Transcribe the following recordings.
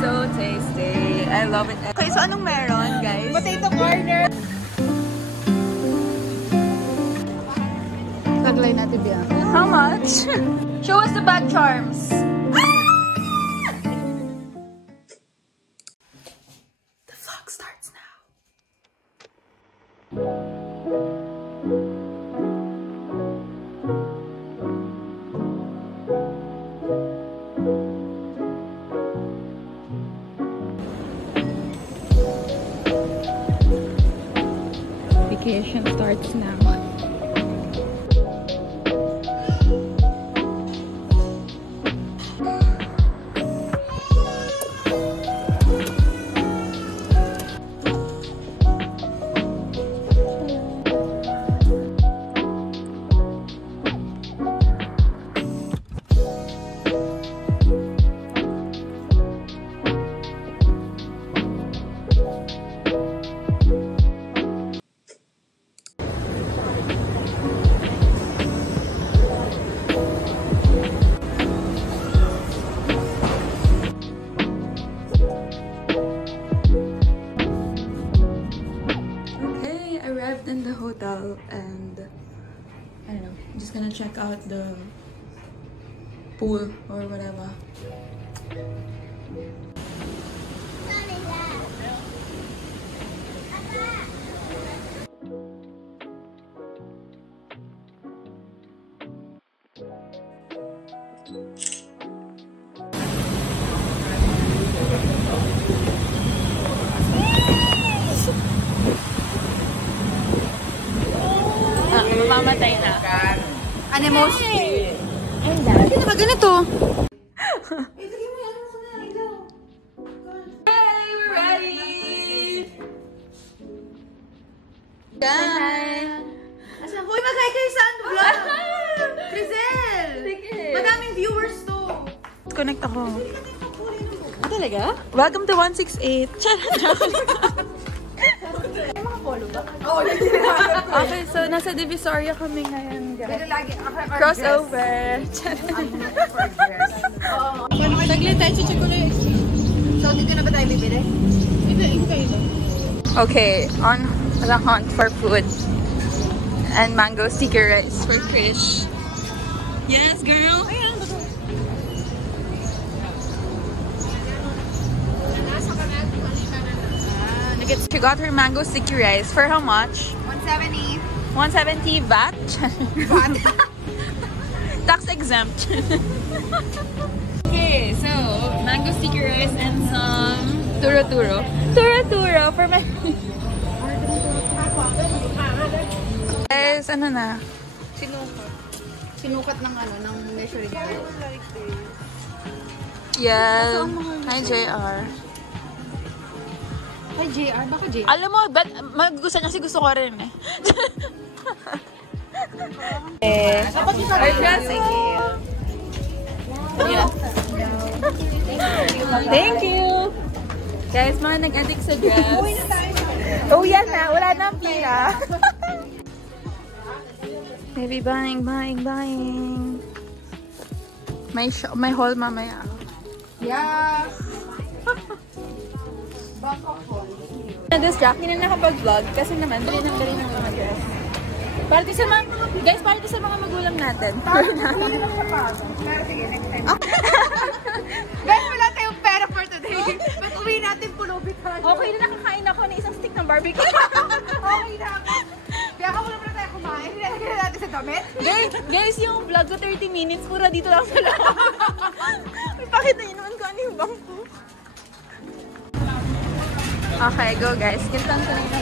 so tasty. I love it. Okay, so anong meron, guys? Potato corner. Taglay natin biya. How much? Show us the bag charms. The vlog starts now. Vacation starts now. In the hotel, and I don't know, I'm just gonna check out the pool or whatever. Mamatay na. Anemoshi. Ay, dahil. Hindi na ganito. Hey, we're ready! Hi! Uy, mag-hi kayo sa ano vlog? Crizel! Madaming viewers to. Connect ako. Ah, talaga? Welcome to 168. Okay, so nasa Divisoria kami ngayon, guys. Crossover. Saglit tayo, check ko lang. So, dito na ba tayo bibili? Okay, on the hunt for food. And mango sticker rice for Krish. Yes, girl! She got her mango sticky rice for how much? 170. 170 VAT? Tax exempt. Okay, so mango sticky rice and some turo-turo. Turo-turo for my... Guys, ano na? Sinukat ng ano, ng measuring tape. Yeah. Hi, JR. Hi, JR. Baka JR? Alam mo, magugustuhan niya kasi gusto ko rin eh. Our dressing. Yeah. Thank you. Guys, mga nag-addict sa dress. Oh, yan na. Wala na ang pira. Maybe buying. May haul mamaya. Yeah. Na-distract, hindi na nakapag-vlog kasi naman, dali ng mga dress. Para sa mga, guys, para sa mga magulang natin. Hindi naman siya pa. Pero sige, next time. Guys, wala tayong pera for today. Ba't uwi natin pulubit ha? Okay na, nakakain ako ng isang stick ng barbecue. Okay na. Kaya ka muna tayo kumain. Nilagay na natin sa damit. Guys, yung vlog ko 30 minutes, pura dito lang sa loob. May pakita yun naman ko ano yung bangko. Okay, go guys. Kintan ko na yung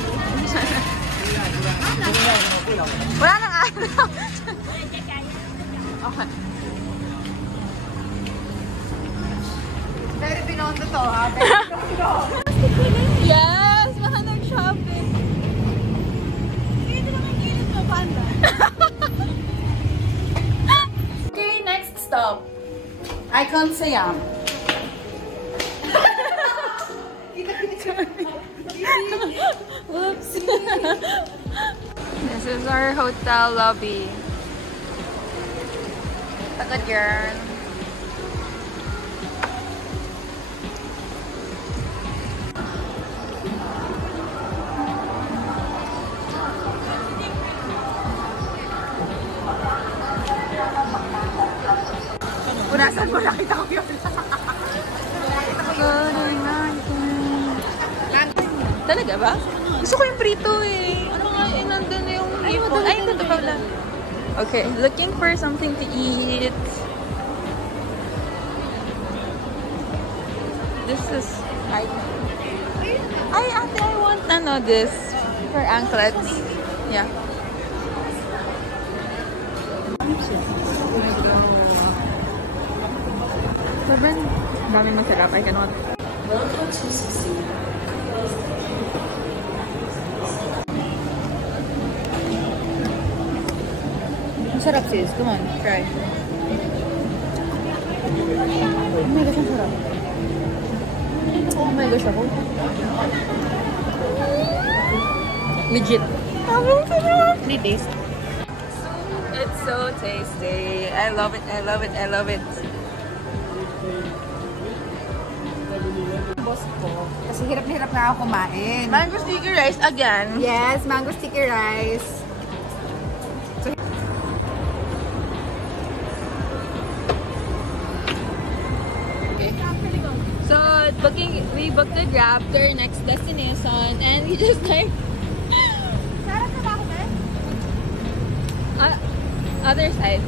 wala nang araw. Okay. Very binondo to ha. Very binondo. Yes! Baka nag-shopping. Dito lang ang gilid mo, panda. Okay, next stop. Icon Siam. Whoops. This is our hotel lobby. Tagad yarn. mo nakita ko yun. Talaga ba? Gusto ko yung prito eh. Ano nga yun? Nandun yung hipon. Ay, nandun pa wala. Okay, looking for something to eat. This is... Ay, ate, I want this for anklets. Yeah. Sobrang daming masarap. I cannot. Welcome to Succeed. Masarap sis. Come on, try. Oh my gosh, ang sarap. Oh my gosh, ako. Legit. Any taste? It's so tasty. I love it. I love it. I love it. Boss ko. Kasi hirap na hirap na ako kumain. Mango sticky rice again. Yes, mango sticky rice. So, we booked the Grab to our next destination and we just like... Sarap na ba ako, Ben? Other side.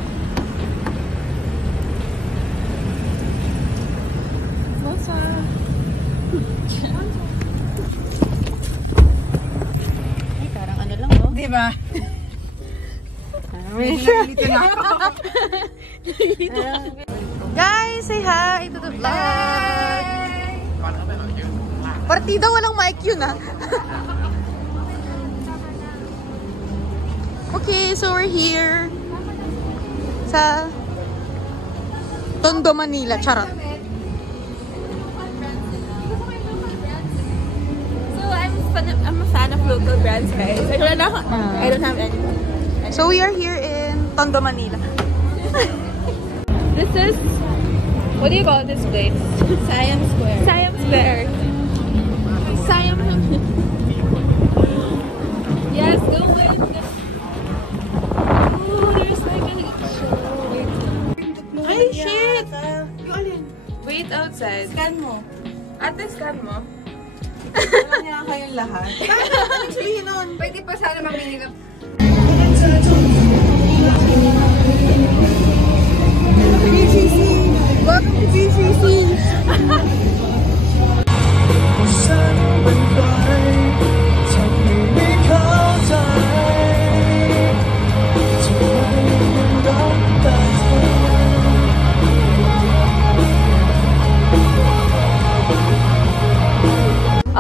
Mosa. Ay, parang ano lang, oh. Diba? Nalilito na ako. Guys, say hi to the vlog! Partida, walang mic yun, ah. Okay, so we're here sa Tondo, Manila. Charot. So I'm a fan of local brands, guys. I don't have any. So we are here in Tondo, Manila. This is, what do you call this place? Siam Square. Siam Square. Siam. Yes, go with. Oh, there's like a show. Ay, shit! Yung alin? Wait outside. Scan mo. Ate, scan mo. Alam niya kayong lahat. Anong sabihin nun? Pwede pa sana mamili ng... BGC! Welcome to BGC!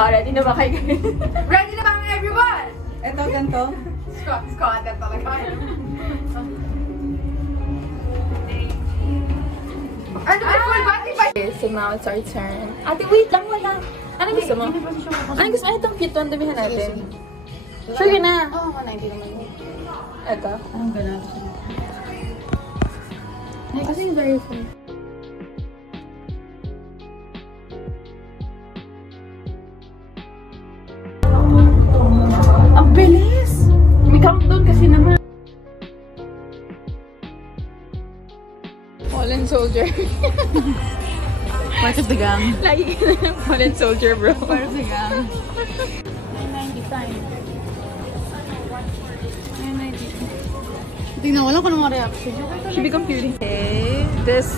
Ready na ba kayo? Ready na ba ang everyone? Ito, ganito. Scott ka talaga. Ano ba full body ba? Okay, so now it's our turn. Ate, wait lang, wala. Ano gusto mo? Ano gusto mo? Itong cute one, damihan natin. Sure yun na. Oo, 190 naman yun. Ito. Anong ganun? Ay, kasi very full. Ang bilis! May countdown kasi naman. Fallen soldier. Part of the gang. Lagi ka na ng fallen soldier, bro. Part of the gang. 990 time. 990. Tingnan ko lang kung ano mga reaction. Should be computing. Okay, this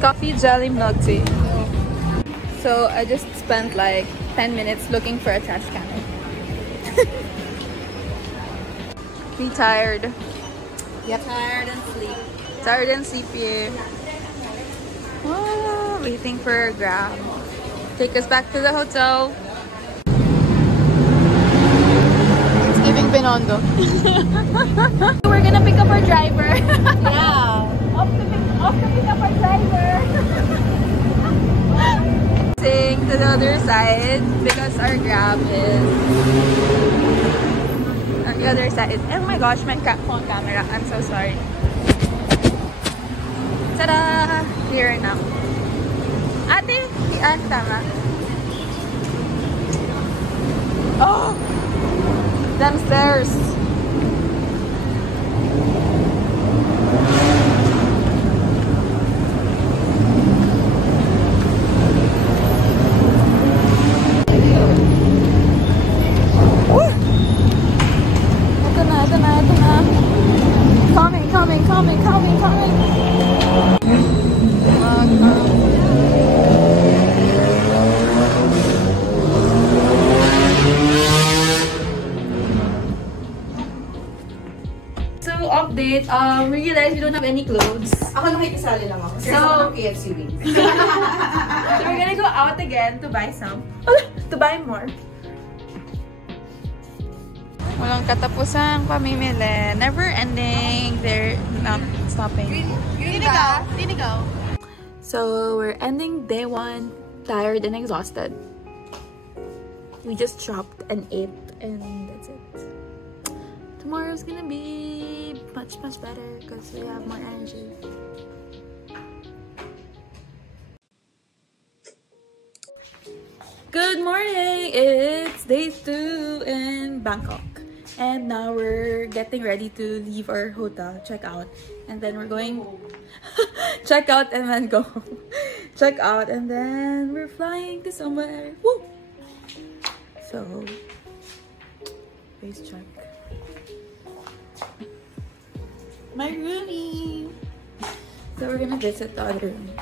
coffee jelly milk tea. So I just spent like 10 minutes looking for a trash can. Be tired. Yep. Tired and sleep. Tired and sleepy. Oh, waiting for a Grab. Take us back to the hotel. It's giving Binondo. We're gonna pick up our driver. Yeah. Off to pick up our driver. Sing to the other side because our Grab is on the other side. Oh my gosh, my phone camera. I'm so sorry. Ta-da! Here now. Ate, tama. Oh! Them stairs. update. We realized we don't have any clothes. Ako nakikisali lang ako. So, KFC wings. So we're gonna go out again to buy some. To buy more. Walang katapusang pamimili. Never ending. They're not stopping. Dini go. So we're ending day 1 tired and exhausted. We just shopped and ate and that's it. Tomorrow's gonna be much better because we have more energy. Good morning! It's day 2 in Bangkok. And now we're getting ready to leave our hotel, check out. And then we're going... check out and then go. Check out and then we're flying to somewhere. Woo! So... face check. My roomie! So we're gonna visit the other room.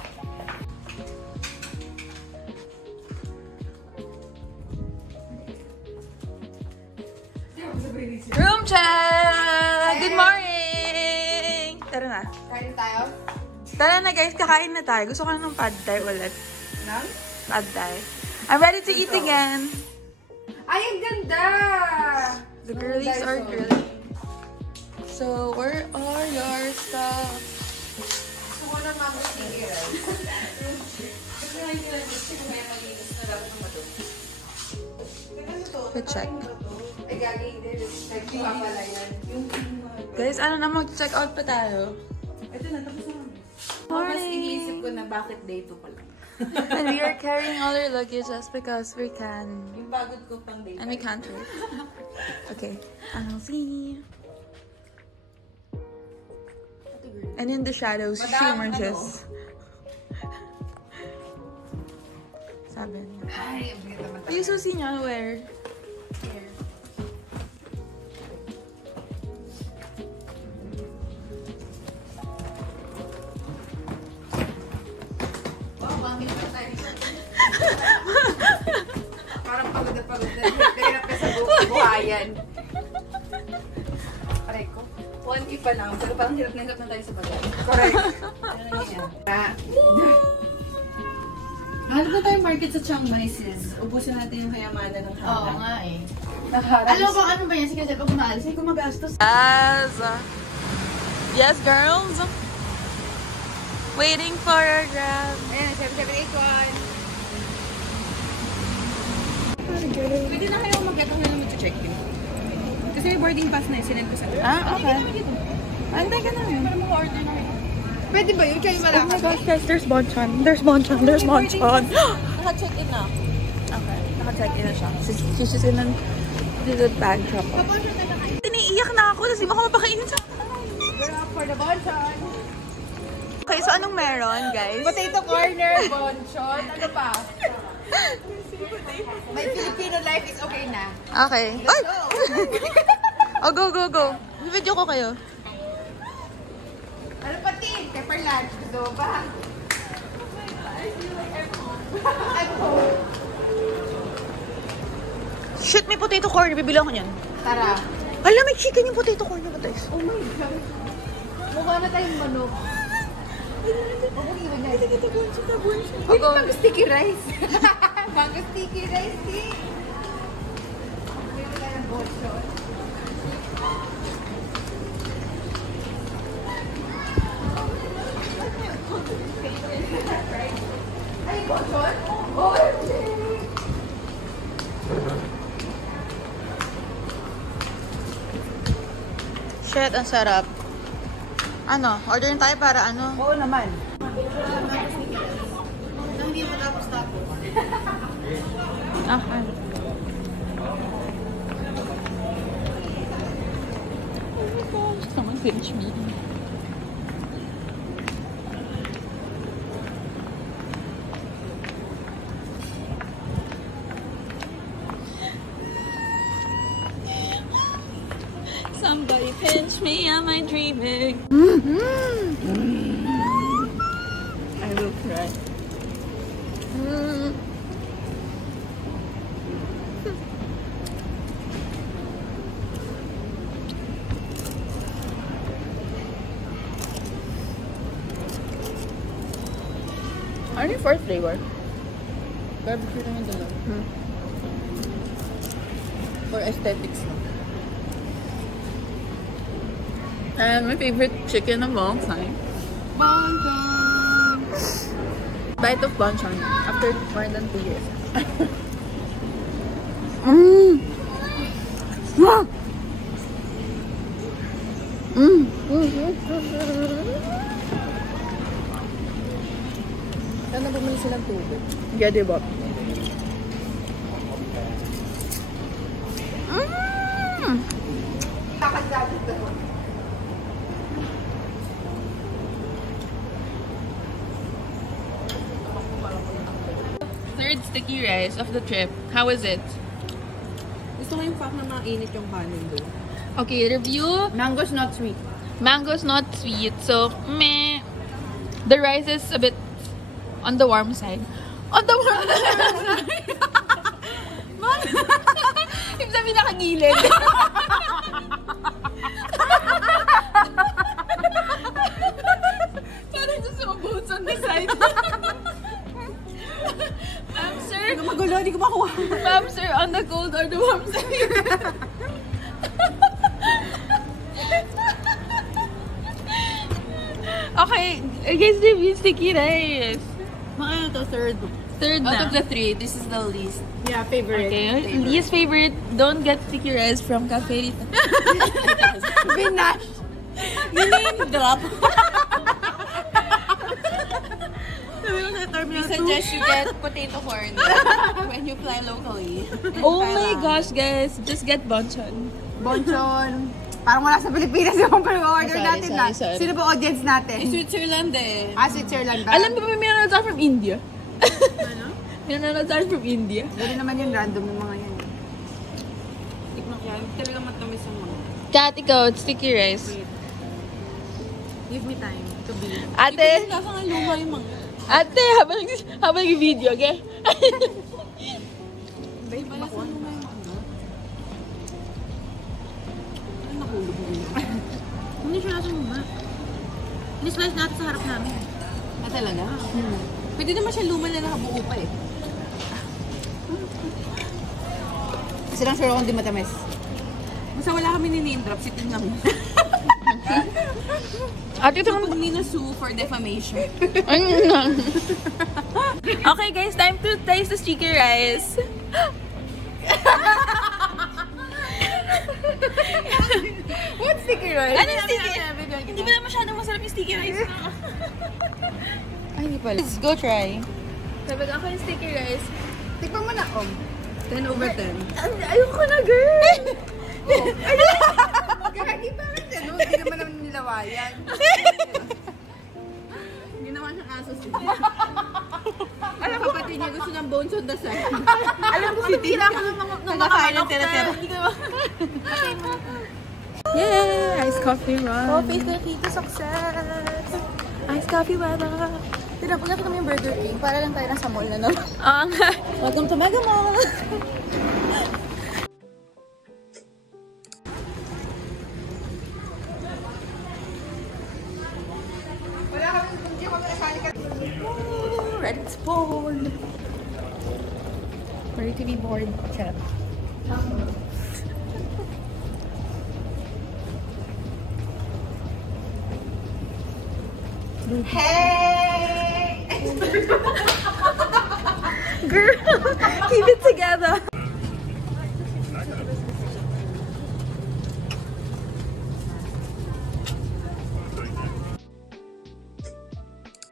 Room check! Good morning! Tara na. Kain tayo? Tara na guys, kakain na tayo. Gusto ko na ng pad thai ulit. Nang? Pad thai. I'm ready to eat again. Ay, ang ganda! The girlies are girly. So, where are your stuff? Gusto ko na mango sticky rice. Let's check. Ay, gagawin din. Nagpapala yan. Guys, ano na, mag-check out pa tayo. Ito na, tapos na. Morning! Mas iniisip ko na bakit day 2 pa lang. And we are carrying all our luggage just because we can. Yung pagod ko pang day 5. And we can't wait. Okay, I'll see. And in the shadows, she emerges. Sabi niya. Ay, ang bigat naman tayo. Yung susi niya, where? Here. Wow, bangin pa tayo. Parang pagod na pagod na. Hirap na sa buhayan. Aray ko. 1K pa lang, pero parang hirap na tayo sa bagay. Correct. Ano na yan? Hanap na tayong market sa Chiang Mai, sis. Ubusin natin yung kayamanan ng Oo hanggang. nga eh. Nakaharap. Alam mo ano ba yan? Sige, pag umaalis, ay gumagastos. Yes! Yes, girls! Waiting for our grab. Ayan, 7781. Pwede na kayo mag-get ako na lang mag-check-in. Kasi may boarding pass na sinend ko sa akin. Ah, okay. Antay ka na yun. Para mag-order na kayo. Pwede ba yun? Kaya Oh malaki. my gosh, guys, there's Bonchan. There's Bonchan. There's Bonchan. Naka-check-in na. Okay, naka-check-in na siya. She's just gonna do the bag drop off. Tiniiyak na ako, tapos di ba ako mapakainin sa We're up for the bonchon. Okay, so anong meron, guys? Potato corner, bonchon. Ano pa? My Filipino life is okay na. Okay. Ay! Oh, go. Video ko kayo. Ano pati? Pepper lunch. Gusto mo ba? I'm home. Shit, may potato corn. Bibili ako niyan. Tara. Alam, may chicken yung potato corn na ba, guys? Oh my God. Mukha na tayong manok. Iwan na. Uy, mango sticky rice. Mango sticky rice, di. Meron na ng bonchon. Ay, bonchon? Oh, Shit, ang sarap. Ano? Order tayo para ano? oo naman. Hindi mo tapos-tapos. Okay. Oh my gosh, someone pinch me. Somebody pinch me, am I dreaming? I will cry. Ano yung fourth flavor? Barbecue naman dalawa. For aesthetics lang. And my favorite chicken of all time. Bonchon! Bite of bonchon after more than 2 years. Mmm! Mmm! Sana bumili silang tubig. Yeah, diba? Third sticky rice of the trip. How is it? Gusto ko yung fact na mainit yung kanin doon. Okay, review. Mango's not sweet. Mango's not sweet, so meh. The rice is a bit on the warm side. On the warm side. Ibig sabihin nakagilid. Parang gusto mo boats on the side. Ma'am, sir. Hindi ko magulo, hindi ko makuha. Ma'am, sir, on the cold or the warm side? Okay, guys, review sticky rice. Ano to, third? Third Out na. of the three, this is the least. Yeah, favorite. Okay, least favorite, don't get sticky rice from Cafe Rita. Binash! Name drop. We suggest you get potato corn when you fly locally. Oh my gosh, guys, just get bonchon. Bonchon. Parang wala sa Pilipinas yung order natin na. sorry. Sino ba audience natin? Switzerland eh. Switzerland ba? Alam mo ba may nanonood sa akin from India? Ano? May nanonood sa akin from India. Gano'n naman yun, random yung mga yan. Tikman ko yan. Talaga matamis ang mga. Kat, ikaw, sticky rice. Give me time to be. Ate, Nasa nga luha yung mga. ate, habang yung video, okay? Babe, pala sa luha yung mga. Ay, nahulog mo yun. Hindi siya nasa muna. Ini-slice natin sa harap namin. Talaga? Pwede naman siya luma na nakabuo pa eh. Kasi lang sure akong di matamis. Basta wala kami ni-name drop, sitin lang. Ate, ito Pag ninasue for defamation. Okay, guys, time to taste the sticky rice. What sticky rice? Ano yung sticky? Hindi ba na masyadong masarap yung sticky rice? Ay, hindi pala. Let's go try. Sabi ko, ako yung sticky rice. Tikpan mo na, 10 over 10. Ayoko na, girl! Gagi pa rin yan. Hindi naman naman nilawayan. Hindi naman siyang aso siya. Alam ko, kapatid niya gusto ng bones on the side. Alam ko, titira ka ng mga Nagkakain ng tira-tira. Yay! Iced coffee run. Coffee is the key to success. Iced coffee weather. Tinapunta ko kami yung Burger King para lang tayo nasa mall na naman. Welcome to Mega Mall. Ready to board. Ready to be bored. Shut up. Hey! Girl, keep it together.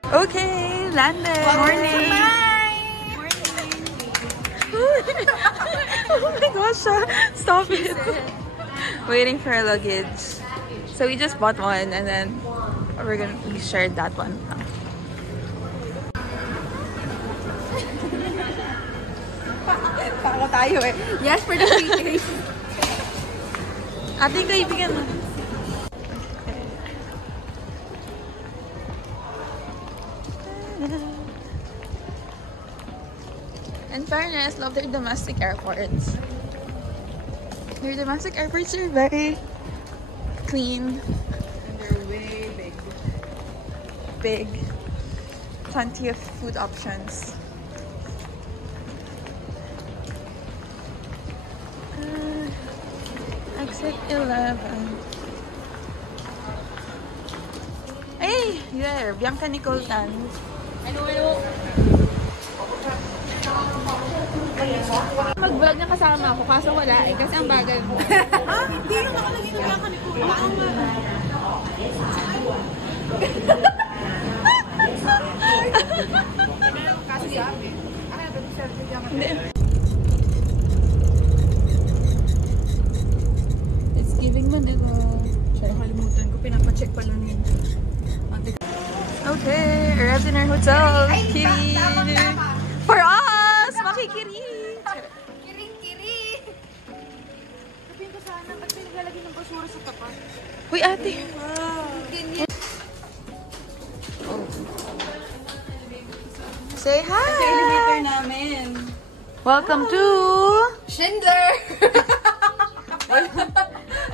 Okay, landed. Morning! Oh my gosh, stop it. Waiting for our luggage. So we just bought one and then we shared that one. Tako tayo eh. Yes, for the free taste. Ate, kaibigan mo. In fairness, love their domestic airports. Their domestic airports are very clean. And they're way big. Big. plenty of food options. Exit 11. Hey, there, Bianca Nicole Tan. Mag-vlog na kasama ako, kaso wala eh, kasi ang bagal mo. Hindi na nakalagay na Bianca Nicole. Kaso sabi. Ano yung selfie Bianca Nicole? It's giving Manila. Nakalimutan ko, pinapacheck pa lang yun. Okay, arrived in our hotel. Kiri! For us! Makikiri! Kiring-kiri! Sabihin ko sana, ba't may naglalagay ng basura sa tapat? Uy, ate! Say hi! Elevator namin. Welcome to... Schindler!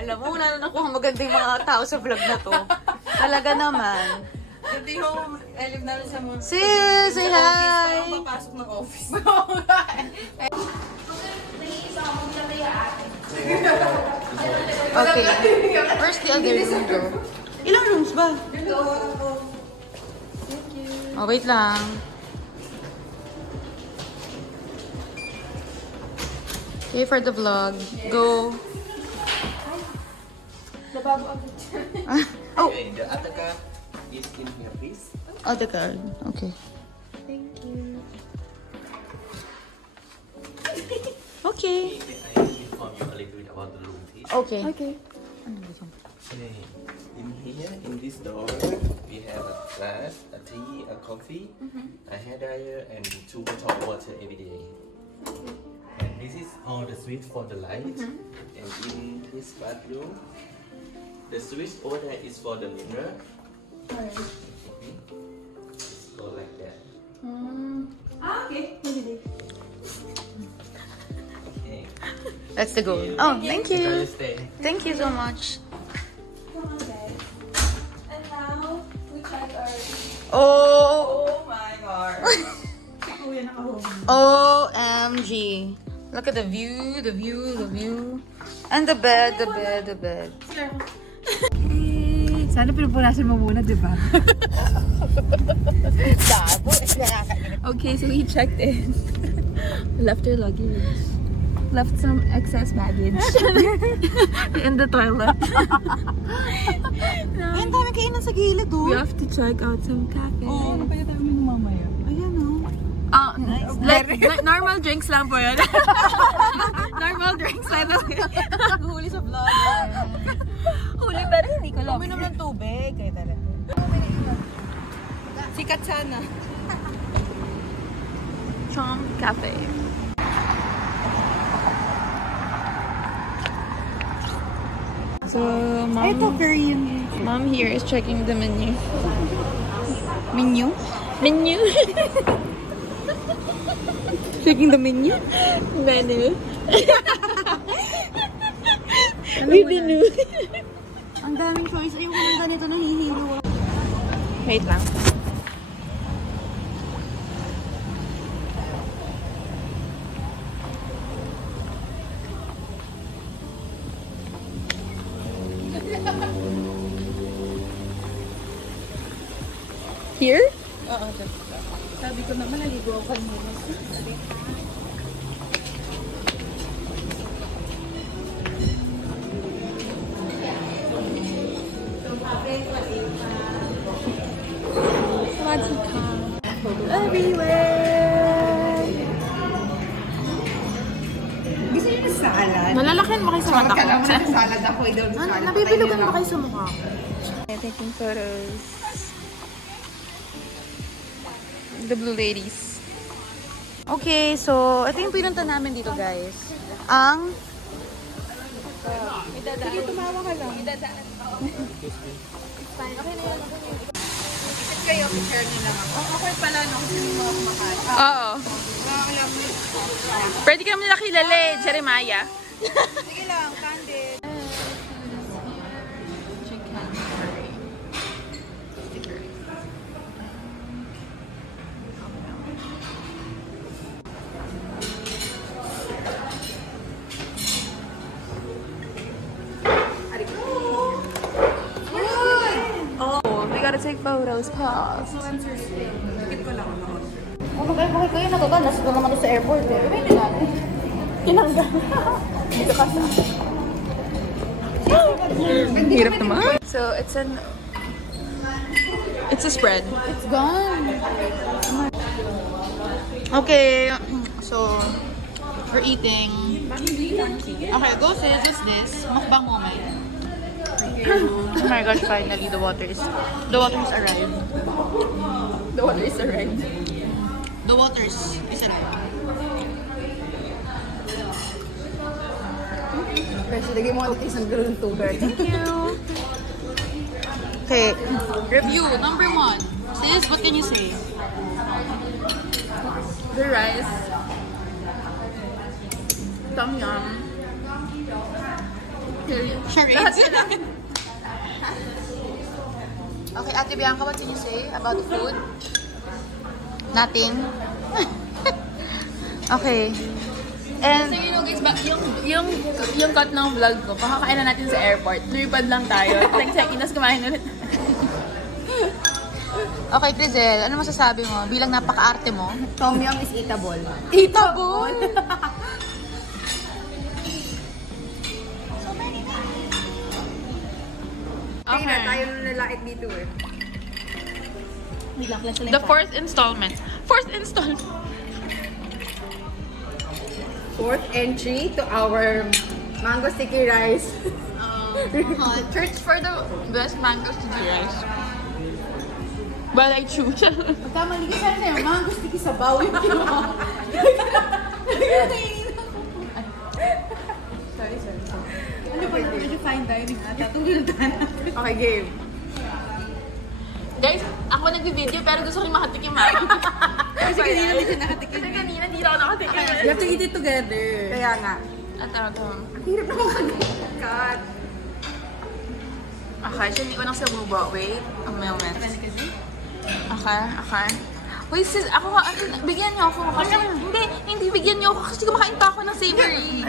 Alam mo, wala na nakuha magandang mga tao sa vlog na to. Talaga naman. Ito yung elif namin sa mga... Sis! Say hi! Papasok ng office. Okay. Where's the other room though? Ilang rooms ba? Oh, wait lang. Okay, for the vlog. Go. Oh. Okay, the other card is in here, please. Other card. Okay. Thank you. Okay. I inform you a little bit about the room, please. Okay. Okay. Okay. In here, in this door, we have a glass, a tea, a coffee, a hair dryer, and 2 bottles of water every day. And this is all the switch for the light. And in this bathroom, the switch over there is for the mirror. Alright. Okay. Just go like that. Okay. Okay. That's the goal. Oh, thank You you. guys stay. Thank you so much. And now, we check our... Oh. Oh my god. Kuya nakahome. OMG. Look at the view, the view, the view. And the bed, the bed, the bed. Sana pinupunasan mo muna, di ba? Okay, so we checked in. Left our luggage. Left some excess baggage in the toilet. Ang dami kainan sa gilid, oh. We have to check out some cafe. Oo, ano pa yung tayo mamaya? Ayan, oh. Normal drinks lang po yan. Normal drinks, by the way. Huli sa vlog. Huli pero hindi ko lang. Uminom ng tubig. Kaya talaga. Sikat sana. Chong Cafe. So, mom here is checking the menu. Menu? Menu? Checking the menu? Menu. Menu. Ang daming choice. Ayoko ng ganito, nahihilo. Wait lang. Here? Oo, sabi ko naman, naligo ako kanina. Everywhere! Gusto niyo na salad? Malalakin mo kayo sa mata ko. Kailangan na salad ako. Nabibilugan mo kayo sa mukha ko. Taking photos. The Blue Ladies. Okay, so ito yung pinunta namin dito, guys. Ang... Sige, tumawa ka lang. Isip kayo, share nila ako. Okay pala, no? Kasi hindi mo ako kumakain. Oo. Pwede ka naman nila kilala eh, Jeremiah. Sige lang, candid. gotta take photos. Pause. Kung mag-aibukay kayo, natatalas ko naman sa airport eh. Gawin nila natin. Kinangga. Dito ka sa... Hirap naman. So, it's a spread. It's gone. Okay, so we're eating. Okay, go sis. What's this? Mukbang moment. Oh my gosh! Finally, the water is arrived. The water is arrived. The water is arrived. Pero lagay mo dito isang galon ng tubig. Thank you. Okay, review number 1. Sis, what can you say? The rice. Tom yum. Lahat sila. Okay, Ate Bianca, what can you say about the food? Nothing. Okay. And so, you know guys, yung cut ng vlog ko, pakakain na natin sa airport. Lumipad lang tayo. Check-in, tapos kumain ulit. Okay, Crizel, ano masasabi mo? Bilang napaka-arte mo? Tom yum is eatable. Eatable? Okay. Tayo nung nalait dito eh. The fourth installment. Fourth entry to our mango sticky rice. Search for the best mango sticky rice. Well, I choose. Pagkamali ka sana yung mango sticky sabaw yung kinuha. Sorry. Ano ba yung medyo fine dining ata? Tulungan natin. Okay, game. Guys, ako nag-video pero gusto ko yung makatikim Kasi kanina hindi siya nakatikim. Kasi kanina hindi ako nakatikim. You have to eat it together. Kaya nga. At ako. Hirap naman mag-cut. Okay, siya hindi ko nang sabuba. Wait, a moment. Okay. Wait sis, ako bigyan niyo ako. Kasi, hindi bigyan niyo ako kasi kumakain pa ako ng savory.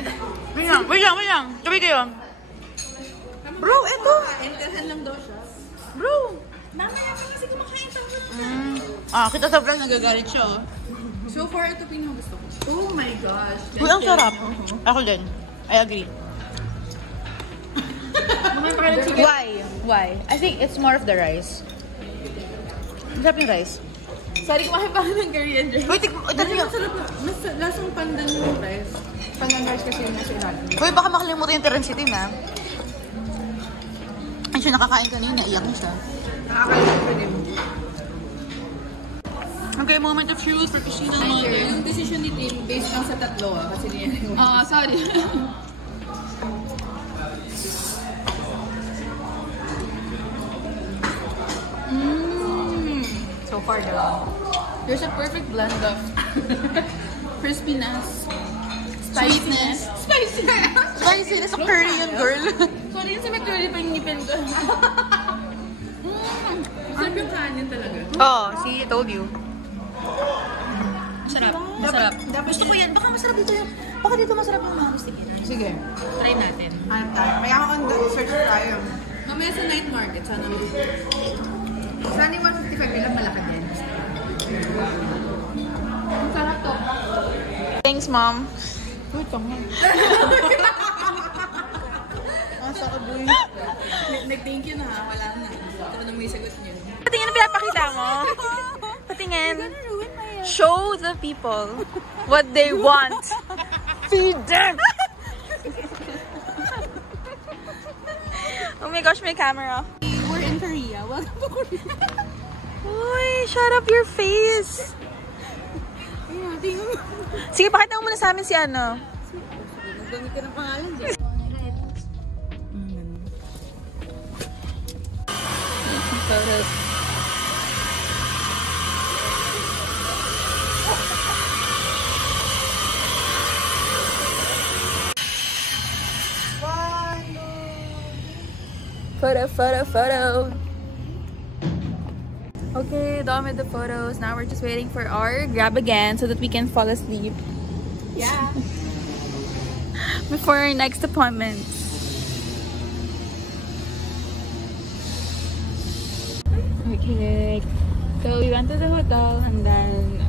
Wait lang. Tabi kayo. Bro, eto. Enterhan lang daw siya. Bro. Mamaya pa kasi kumakain pa ako. Kita sobrang nagagalit siya. So far, ito pinang gusto ko. Oh my gosh. Uy, ang sarap. Ako din. I agree. Why? I think it's more of the rice. Masarap yung rice. Sorry, kumain pa ng Korean dyan. Wait, ito yung... Mas lasang pandan yung rice. Pandan rice kasi yung nasa ilalim. Uy, baka makalimutan yung Terensitin, ha? Ay, siya nakakain kanina. Iyak na siya. Nakakalimutan ko din. Okay, moment of truth for Christina Mother. Yung decision ni Tim based lang sa tatlo kasi niya yung... Sorry. So far, diba? There's a perfect blend of crispiness, spiciness, spiciness of Korean girl. Sorry, kasi may curly pa yung ngipin ko. Sarap yung kanin talaga. See, I told you. Masarap. Gusto ko yan. Baka masarap dito yan. Baka dito masarap yung mango sticky. Sige. Try natin. Kaya ako on the search tayo. Mamaya sa night market, sana mo. Sana yung 155 nila malaki din. Ang sarap to. Thanks, Mom. Uy, tama. Asa ka, boy. Nag-thank you na ha. Wala na. Ito na may sagot niyo. Patingin ang pinapakita mo. Patingin. Show the people what they want. Feed them. Oh my gosh, may camera. We're in Korea. Welcome to Korea. Uy, shut up your face. Sige, pakita mo muna sa amin si ano. Nagdamit ka ng pangalan dyan. Photos. Photo. Okay, done with the photos. Now we're just waiting for our grab again so that we can fall asleep. Yeah. Before our next appointment. traffic. So we went to the hotel and then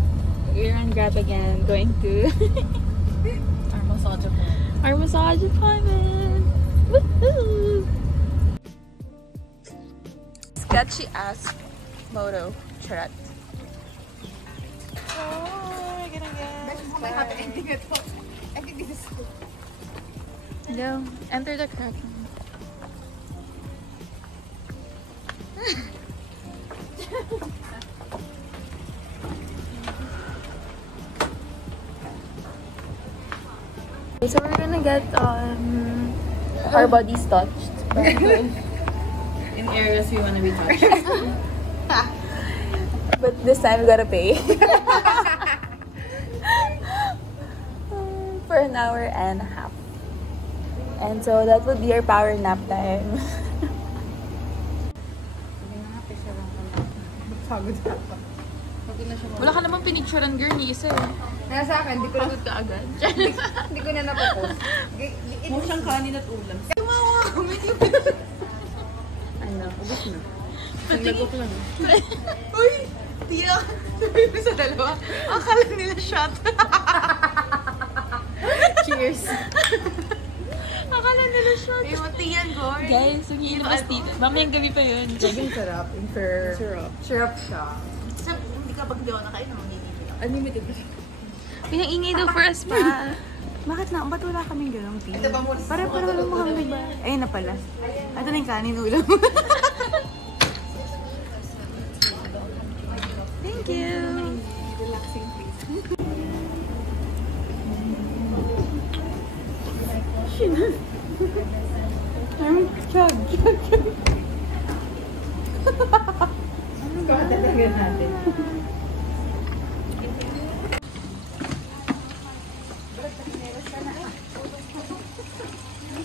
we're on Grab again, going to Our massage appointment. our massage appointment. Woohoo! Sketchy ass moto trap. Oh, we're gonna Guys, get kung may happy ending ito. I think this is good. no, enter the crack. So we're gonna get our bodies touched. In areas we want to be touched. But this time we gotta pay. For an hour and a half. And so that would be our power nap time. Pagod na ako. Wala ka namang pinicturean girl ni isa eh. Nasa akin, di ko na ka agad. hindi ko na napopost. Mukha siyang kanin at ulam. Ano, ubos na. Ang lagok lang. Uy! Tiyak! Sabi mo sa dalawa, akala nila shot. Cheers. Akala nila shot. Ay, matiyan, Goy. Guys, yung iilabas dito. Mamayang gabi pa yun. Ang sarap. Syrup. Syrup siya. Hindi ka pag di ako nakain, Unlimited ba siya? Pinang-ingay daw for a spa. Bakit na? Ba't wala kaming ganong tea? Ito ba mo? Pare-pareho lang mo kami, diba? Ayun na pala. Ito na yung kanin ulam. Thank you. Relaxing place. Chug. Talaga natin.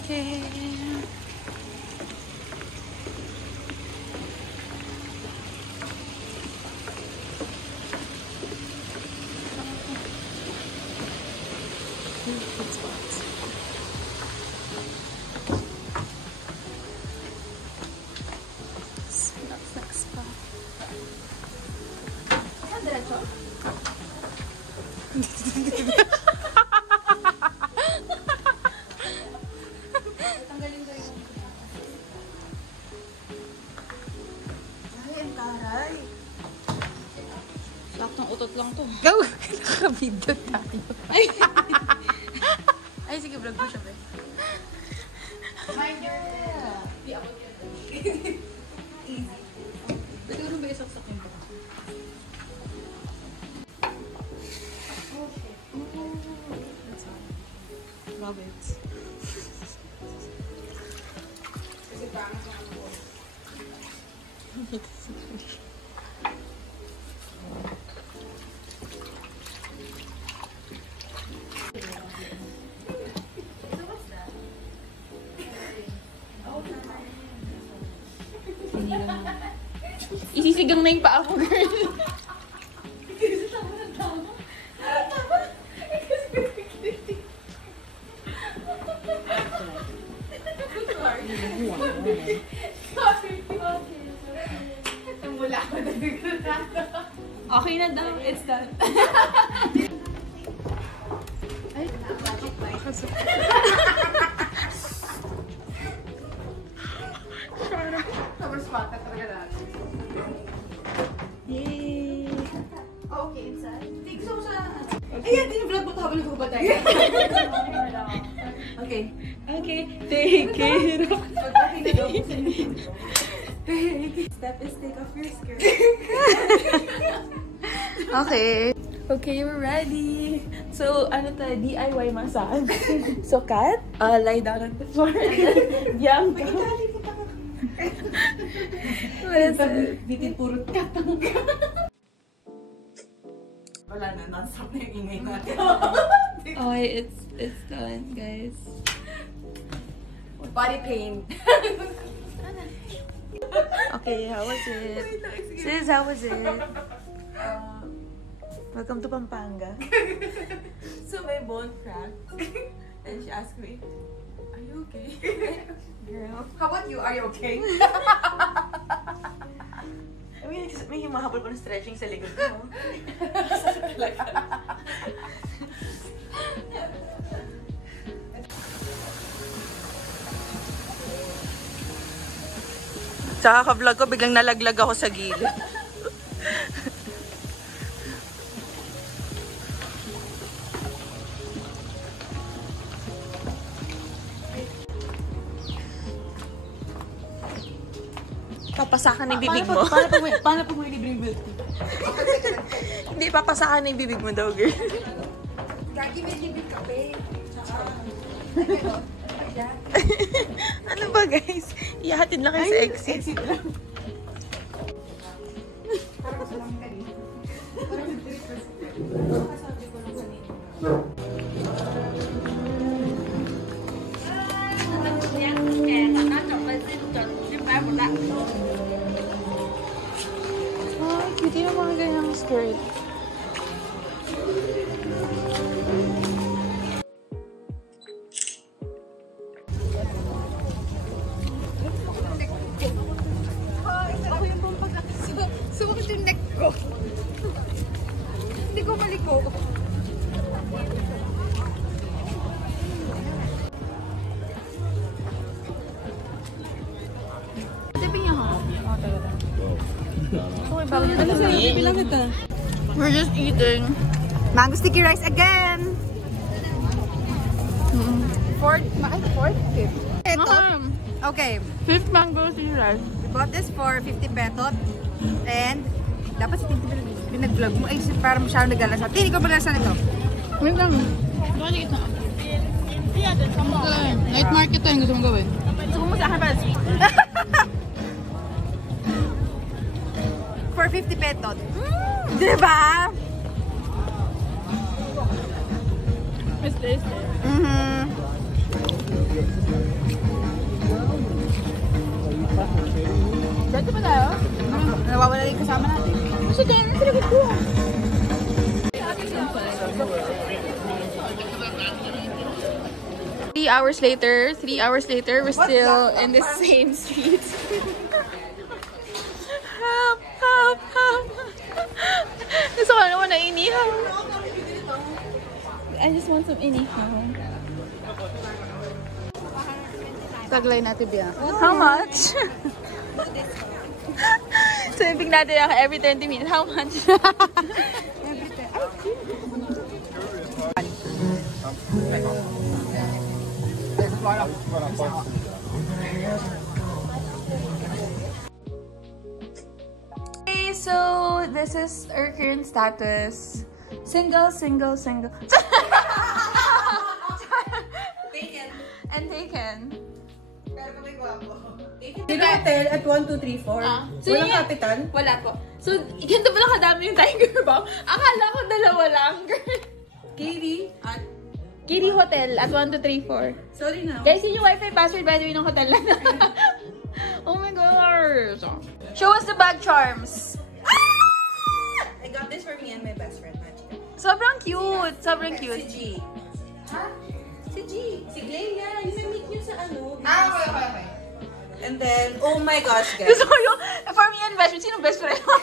Okay. Good spots. That's next spot. Saktong utot lang to. Go! Nakaka-video tayo. Ay, sige, vlog mo siya, be. Pwede ko ba isaksak yung baka? Love it. Isisigang na yung paa ko, girl. Okay na daw. It's done. Sobrang spot na talaga natin. Yay! Okay, inside. Tigso sa... Ayan, din-vlog mo habang nagbabatay. Okay. Okay, take it off. Step is take off your skirt. Okay. Okay, we're ready. So, ano tayo? DIY massage. So, Kat, lie down on the floor. Bianca. What is it? Bitin puro katang. Wala na, non-stop na yung ingay natin. Okay, it's done, guys. Body pain. Okay, how was it? Sis, how was it? Welcome to Pampanga. So my bone cracked. And she asked me, are you okay? Girl. How about you? Are you okay? May himahabol pa ng stretching sa likod mo. Talaga. Sa kaka-vlog ko, biglang nalaglag ako sa gilid. Papasakan ng bibig mo. Paano pag may libreng milk tea? Hindi, papasakan ng bibig mo daw, girl. Gagi, may libig kape. Ano ba, guys? Ihahatid lang kayo sa exit. Cutie na mga ganyang skirt. Sumakit yung neck ko. Hindi ko maliko. We're just eating. Mango sticky rice again. Fourth? Fifth. Petot. Okay. 5th mango sticky rice. We bought this for 50 petot. And dapat si Tintin pinag-vlog mo. Ay, para masyadong nag-alasa. Hindi ko mag-alasa nito. Wait lang. Bakit na? Night market to yung gusto mong gawin. Gusto mo sa akin para sweet. For 50 petot. Diba? It's tasty. Dito ba tayo? Nawawala yung kasama natin. Kasi kaya na sila ko. 3 hours later, we're still in the same street. Help, help, help. Gusto ko naman na inihaw. I just want some inihaw. Taglay natin biya. How much? So, ibig natin ako every 20 minutes. How much? Okay, so this is our current status. Single. Taken. And taken. Pero pa may gwapo. Dito hotel at 1, 2, 3, 4. So Walang yun- kapitan? Wala po. So, ganito pala kadami yung tiger bomb. Akala ko dalawa lang, girl. Katie at... Kitty Hotel at 1, 2, 3, 4. Sorry na. Guys, yun yung wifi password by the way ng hotel lang. Oh my gosh. Show us the bag charms. I got this for me and my best friend, Magica. Sobrang cute. Sobrang Si cute. G. Ha? Si G. Si Glea. Yung na-meet niyo sa ano. Okay. And then, oh my gosh, guys. Gusto ko yung, for me and best friend, sino best friend mo?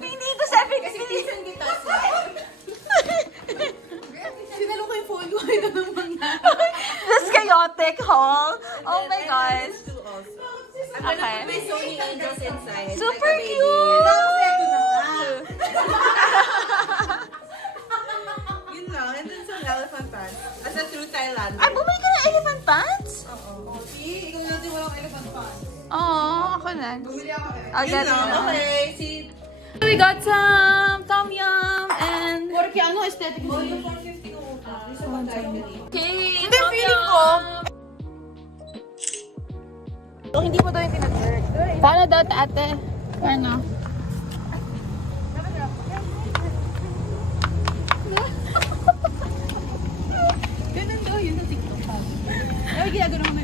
Hindi ito 70. Kasi pinsan kita siya. Sinalo ko yung phone ko. Ito naman na. This chaotic haul. Oh my gosh. I'm gonna Okay. put my Sony Angels inside. Super like a baby. cute! Yun lang. And then some elephant pants. As a true Thailander. Ay, bumili ka ng elephant pants? Oo. See? Ikaw natin walang elephant pants. Oo, ako na. Bumili ako eh. I'll Yun get lang. it. Okay. See? We got some Tom Yum and... Porque ano aesthetic Oh, yung 450 ko utak. Isa pa tayo. Okay, Hindi, Tom feeling Yum. ko. So, hindi mo daw yung tinag-work. Paano daw, ate? Paano? Ganun daw yun sa TikTok. Ay, ginagawa naman